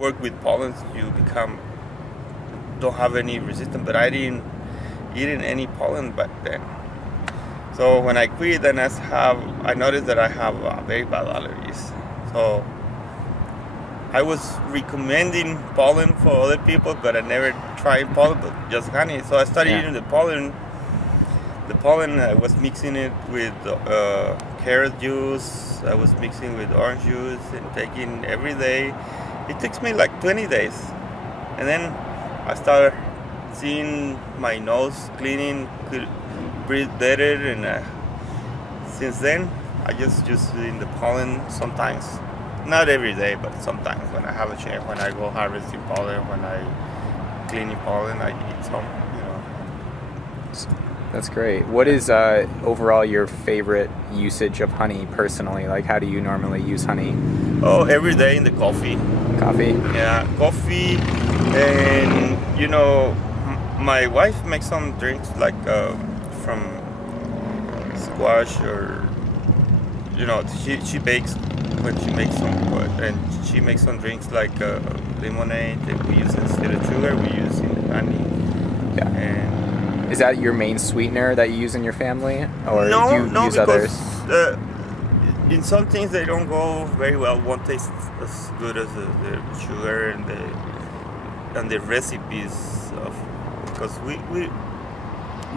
work with pollens, you don't have any resistance. But I didn't eat any pollen back then. So when I quit, then I noticed that I have very bad allergies. So I was recommending pollen for other people, but I never tried pollen, but just honey. So I started eating the pollen. The pollen, I was mixing it with carrot juice. I was mixing with orange juice and taking every day. It takes me like 20 days. And then I started seeing my nose cleaning, could breathe better. And since then, I just use the pollen sometimes. Not every day, but sometimes when I have a chance, when I go harvesting pollen, when I cleaning pollen, I eat some, That's great. What is overall your favorite usage of honey personally? Like, how do you normally use honey? Oh, every day in the coffee. Coffee? Yeah, coffee. And, my wife makes some drinks like from squash or, she bakes when she makes some, and she makes some drinks like lemonade that we use instead of sugar, we use in honey. Yeah. And is that your main sweetener that you use in your family, or do you use others? In some things they don't go very well. Won't taste as good as the sugar and the recipes of, because we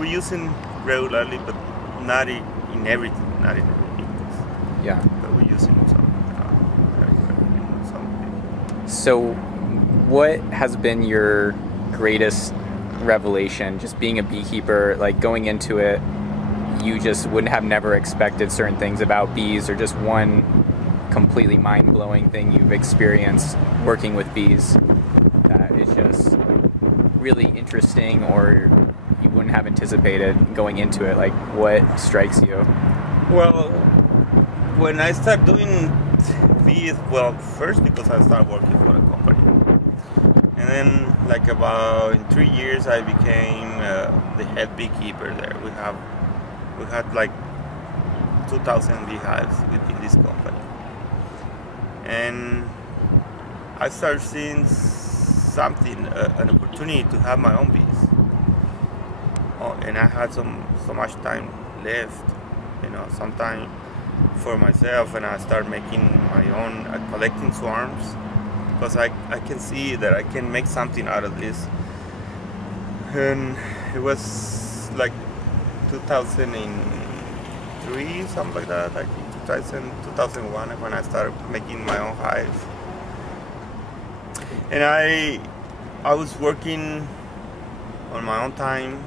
using regularly, but not in everything, not in everything. Yeah. But we using some. So, what has been your greatest revelation, just being a beekeeper? Like, going into it, you just wouldn't have never expected certain things about bees, or just one completely mind-blowing thing you've experienced working with bees that is just really interesting, or you wouldn't have anticipated going into it? Like, what strikes you? Well, when I started doing bees, first because I started working for a company, and then like about in 3 years I became the head beekeeper there. We had like 2,000 beehives within this company, and I started seeing something, an opportunity to have my own bees. And I had so much time left, some time for myself, and I started making my own, collecting swarms, because I can see that I can make something out of this. And it was like 2003, something like that, like 2001 when I started making my own hives. And I was working on my own time,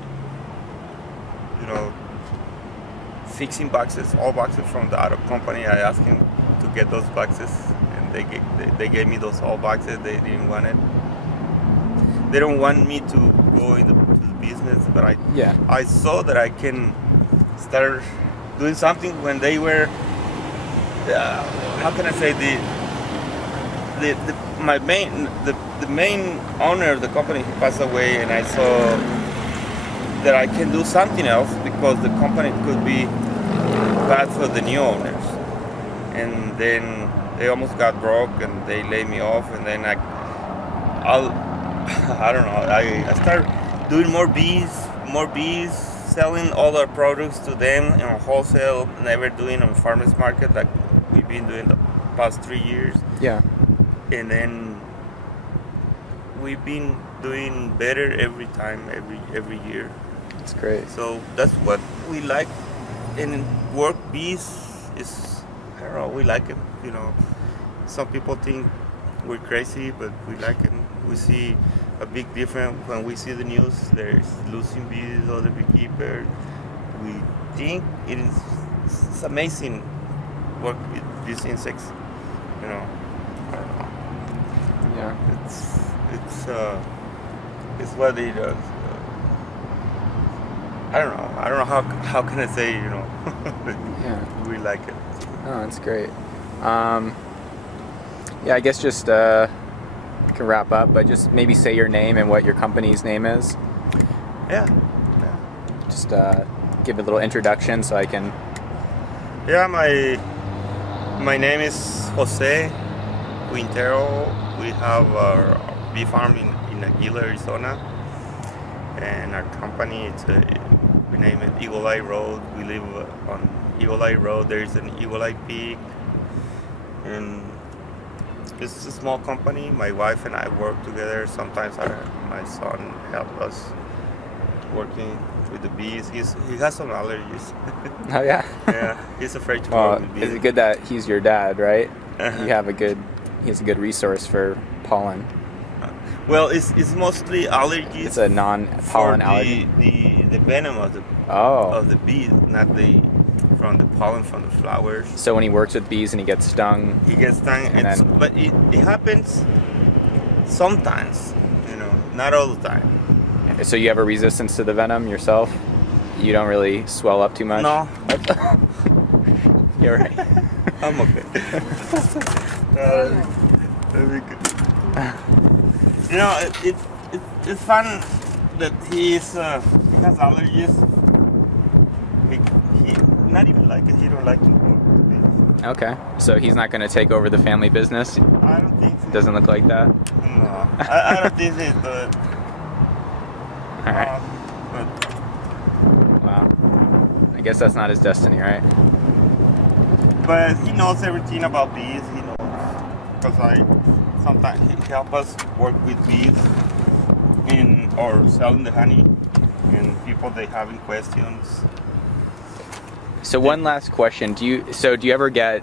fixing boxes, all boxes from the other company. I asked him to get those boxes, and they gave me those all boxes. They didn't want it. They don't want me to go into the business, but I saw that I can start doing something when they were, how can I say, the main owner of the company passed away, and I saw that I can do something else, because the company could be bad for the new owners. And then they almost got broke, and they laid me off. And then I don't know. I started doing more bees, selling all our products to them in wholesale, never doing on farmers market like we've been doing the past 3 years. Yeah. And then we've been doing better every time, every year. That's great. So that's what we like. And work bees is, I don't know, we like it. Some people think we're crazy, but we like it. We see a big difference when we see the news. There's losing bees, other beekeepers. We think it's amazing work with these insects. I don't know. Yeah. It's what it does. I don't know how can I say, Yeah. We like it. Oh, that's great. Yeah, I guess just can wrap up, but just maybe say your name and what your company's name is. Yeah. Just give a little introduction so I can. Yeah, my name is Jose Quintero We have our bee farm in Aguila, Arizona, and our company, we name it Eagle Eye Road. We live on Eagle Eye Road. There is an Eagle Eye Peak, and it's a small company. My wife and I work together. Sometimes my son helps us working with the bees. He has some allergies. Oh yeah. Yeah, he's afraid to work with bees. Is it good that he's your dad, right? Uh-huh. He has a good resource for pollen. Well, it's mostly allergies. It's a non-pollen allergy. The venom of the bee, not from the pollen from the flowers. So when he works with bees and he gets stung, but it happens sometimes, not all the time. So you have a resistance to the venom yourself? You don't really swell up too much? No. You're right. I'm okay. That'd be good. It's fun that he has allergies. He not even like it. He don't like to work with bees. Okay, so he's not going to take over the family business? I don't think so. Doesn't look like that? No, I don't think he's good. All right. Wow. I guess that's not his destiny, right? But he knows everything about bees. He knows because sometimes he help us work with bees or selling the honey, and people they having questions. So one last question: Do you ever get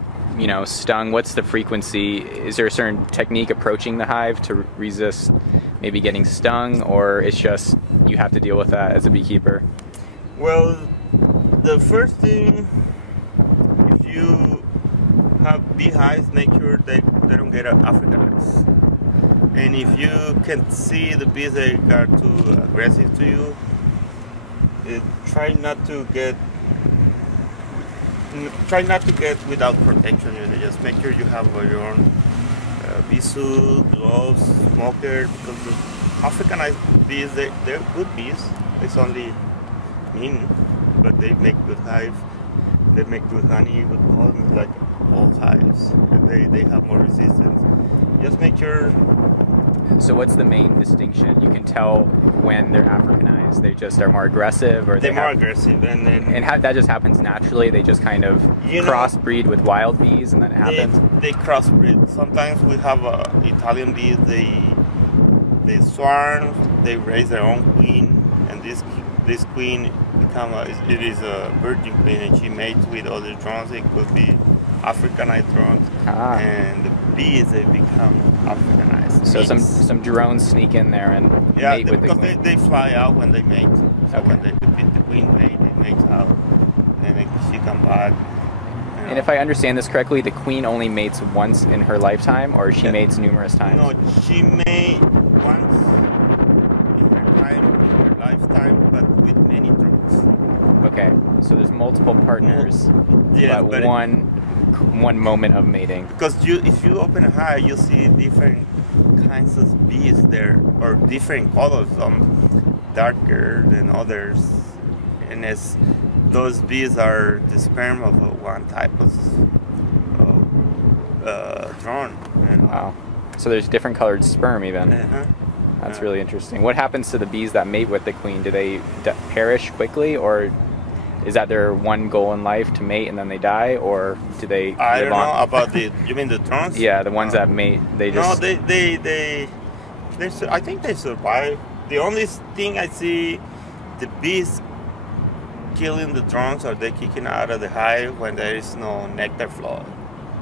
stung? What's the frequency? Is there a certain technique approaching the hive to resist maybe getting stung, or it's just you have to deal with that as a beekeeper? Well, the first thing, if you have beehives, make sure they don't get Africanized. And if you can see the bees that are too aggressive to you, try not to get without protection. Just make sure you have your own bee suit, gloves, smoker, because the Africanized bees, they're good bees. It's only mean, but they make good hive. They make good honey with pollen, like all hives. And they have more resistance. Just make sure. So what's the main distinction? You can tell when they're Africanized. They just are more aggressive, or they're more aggressive, and that just happens naturally. They just kind of crossbreed with wild bees, and then it happens. They crossbreed. Sometimes we have Italian bees. They swarm. They raise their own queen, and this queen it is a virgin queen, and she mates with other drones. It could be Africanized drones, and the bees they become Africanized. So some drones sneak in there and mate with the queen. Because they fly out when they mate. So when the queen mates out, and then she come back. And if I understand this correctly, the queen only mates once in her lifetime, or she mates numerous times? No, she mates once in her lifetime, but with many drones. Okay, so there's multiple partners, but one moment of mating. Because if you open a hive, you see different kinds of bees there, or different colors, some darker than others, and those bees are the sperm of one type of drone. Wow. So there's different colored sperm even. That's really interesting. What happens to the bees that mate with the queen? Do they perish quickly, or is that their one goal in life to mate and then they die, or do they I don't know about you mean the drones? Yeah, the ones that mate, they just... No, I think they survive. The only thing I see, the bees killing the drones, or they kicking out of the hive when there is no nectar flow.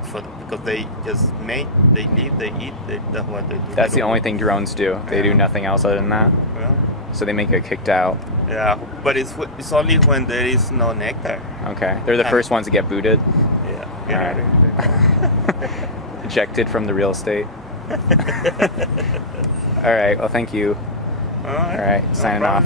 Because they just mate, they live, they eat, that's what they do. That's the only thing drones do. They do nothing else other than that? Yeah. So they may get kicked out. Yeah, but it's only when there is no nectar. Okay. They're the first ones to get booted? Yeah. All right. Ejected from the real estate. All right. Well, thank you. All right. All right. Signing off.